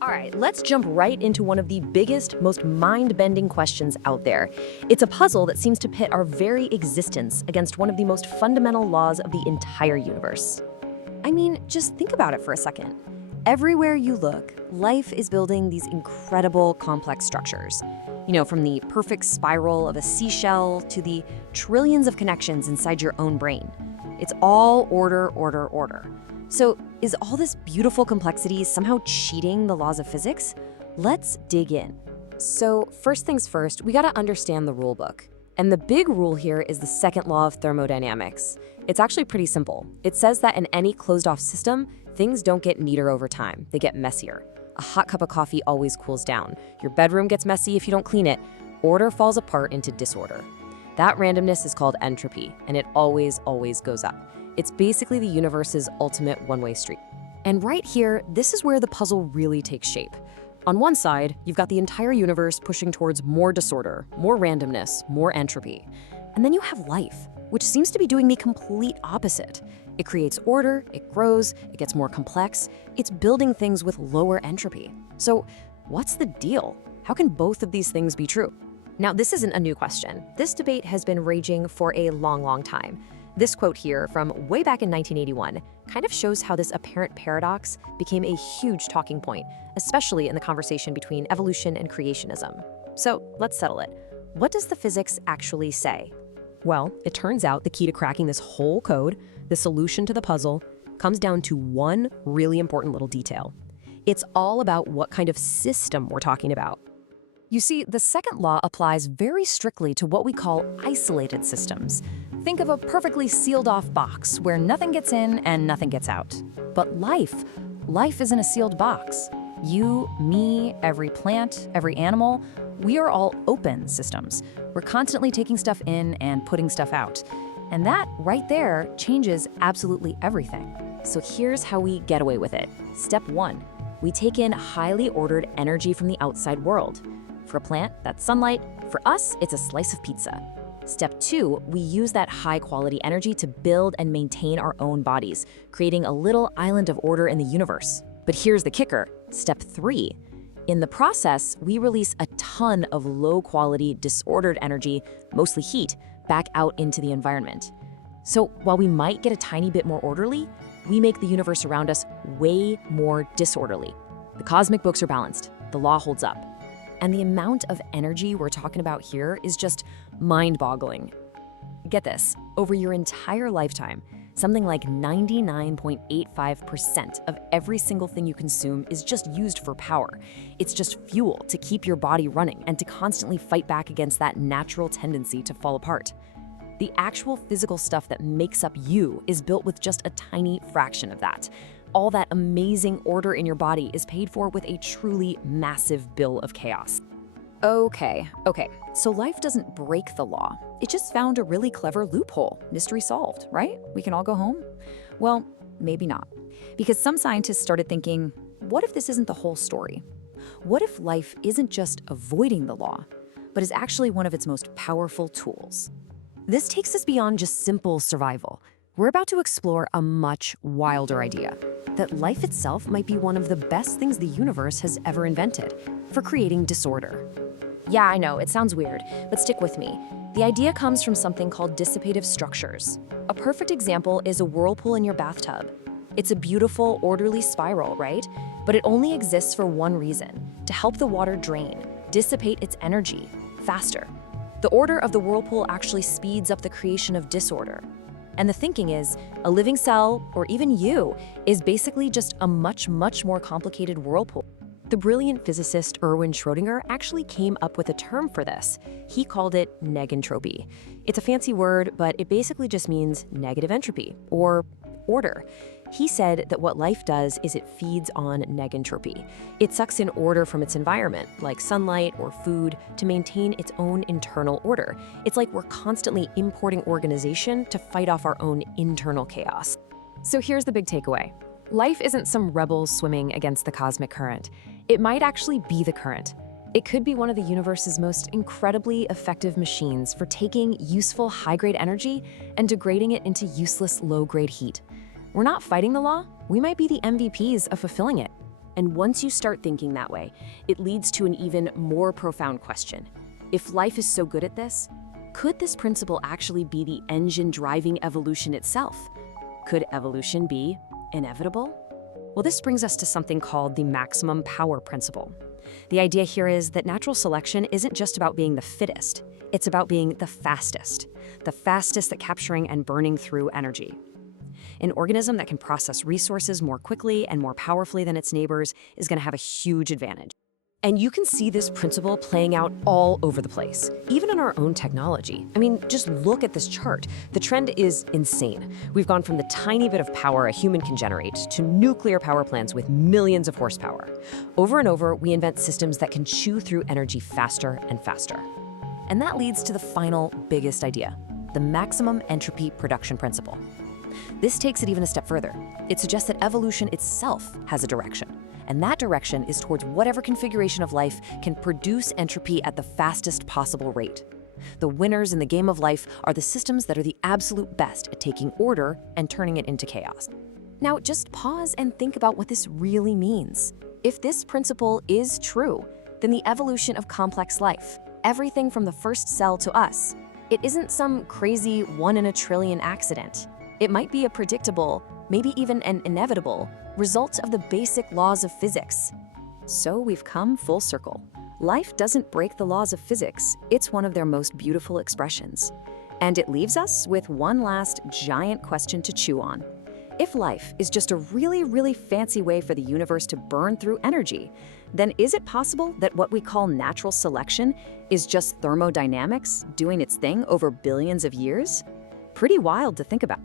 All right, let's jump right into one of the biggest, most mind-bending questions out there. It's a puzzle that seems to pit our very existence against one of the most fundamental laws of the entire universe. I mean, just think about it for a second. Everywhere you look, life is building these incredible, complex structures. From the perfect spiral of a seashell to the trillions of connections inside your own brain. It's all order, order, order. So, is all this beautiful complexity somehow cheating the laws of physics? Let's dig in. So, first things first, we gotta understand the rule book. And the big rule here is the second law of thermodynamics. It's actually pretty simple. It says that in any closed-off system, things don't get neater over time, they get messier. A hot cup of coffee always cools down. Your bedroom gets messy if you don't clean it. Order falls apart into disorder. That randomness is called entropy, and it always, always goes up. It's basically the universe's ultimate one-way street. And right here, this is where the puzzle really takes shape. On one side, you've got the entire universe pushing towards more disorder, more randomness, more entropy. And then you have life, which seems to be doing the complete opposite. It creates order, it grows, it gets more complex. It's building things with lower entropy. So what's the deal? How can both of these things be true? Now, this isn't a new question. This debate has been raging for a long, long time. This quote here from way back in 1981 kind of shows how this apparent paradox became a huge talking point, especially in the conversation between evolution and creationism. So let's settle it. What does the physics actually say? Well, it turns out the key to cracking this whole code, the solution to the puzzle, comes down to one really important little detail. It's all about what kind of system we're talking about. You see, the second law applies very strictly to what we call isolated systems. Think of a perfectly sealed-off box where nothing gets in and nothing gets out. But life isn't a sealed box. You, me, every plant, every animal, we are all open systems. We're constantly taking stuff in and putting stuff out. And that, right there, changes absolutely everything. So here's how we get away with it. Step 1, we take in highly ordered energy from the outside world. For a plant, that's sunlight. For us, it's a slice of pizza. Step 2, we use that high-quality energy to build and maintain our own bodies, creating a little island of order in the universe. But here's the kicker. Step 3, in the process, we release a ton of low-quality, disordered energy, mostly heat, back out into the environment. So while we might get a tiny bit more orderly, we make the universe around us way more disorderly. The cosmic books are balanced. The law holds up. And the amount of energy we're talking about here is just mind-boggling. Get this, over your entire lifetime, something like 99.85% of every single thing you consume is just used for power. It's just fuel to keep your body running and to constantly fight back against that natural tendency to fall apart. The actual physical stuff that makes up you is built with just a tiny fraction of that. All that amazing order in your body is paid for with a truly massive bill of chaos. Okay, so life doesn't break the law. It just found a really clever loophole. Mystery solved, right? We can all go home? Well, maybe not. Because some scientists started thinking, what if this isn't the whole story? What if life isn't just avoiding the law, but is actually one of its most powerful tools? This takes us beyond just simple survival. We're about to explore a much wilder idea, that life itself might be one of the best things the universe has ever invented for creating disorder. Yeah, I know, it sounds weird, but stick with me. The idea comes from something called dissipative structures. A perfect example is a whirlpool in your bathtub. It's a beautiful, orderly spiral, right? But it only exists for one reason, to help the water drain, dissipate its energy faster. The order of the whirlpool actually speeds up the creation of disorder. And the thinking is, a living cell, or even you, is basically just a much, much more complicated whirlpool. The brilliant physicist Erwin Schrödinger actually came up with a term for this. He called it negentropy. It's a fancy word, but it basically just means negative entropy, or order. He said that what life does is it feeds on negentropy. It sucks in order from its environment, like sunlight or food, to maintain its own internal order. It's like we're constantly importing organization to fight off our own internal chaos. So here's the big takeaway. Life isn't some rebel swimming against the cosmic current. It might actually be the current. It could be one of the universe's most incredibly effective machines for taking useful high-grade energy and degrading it into useless low-grade heat. We're not fighting the law, we might be the MVPs of fulfilling it. And once you start thinking that way, it leads to an even more profound question. If life is so good at this, could this principle actually be the engine driving evolution itself? Could evolution be inevitable? Well, this brings us to something called the maximum power principle. The idea here is that natural selection isn't just about being the fittest, it's about being the fastest at capturing and burning through energy. An organism that can process resources more quickly and more powerfully than its neighbors is going to have a huge advantage. And you can see this principle playing out all over the place, even in our own technology. I mean, just look at this chart. The trend is insane. We've gone from the tiny bit of power a human can generate to nuclear power plants with millions of horsepower. Over and over, we invent systems that can chew through energy faster and faster. And that leads to the final, biggest idea, the maximum entropy production principle. This takes it even a step further. It suggests that evolution itself has a direction. And that direction is towards whatever configuration of life can produce entropy at the fastest possible rate. The winners in the game of life are the systems that are the absolute best at taking order and turning it into chaos. Now, just pause and think about what this really means. If this principle is true, then the evolution of complex life, everything from the first cell to us, it isn't some crazy 1 in a trillion accident. It might be a predictable, maybe even an inevitable, result of the basic laws of physics. So we've come full circle. Life doesn't break the laws of physics, it's one of their most beautiful expressions. And it leaves us with one last giant question to chew on. If life is just a really, really fancy way for the universe to burn through energy, then is it possible that what we call natural selection is just thermodynamics doing its thing over billions of years? Pretty wild to think about.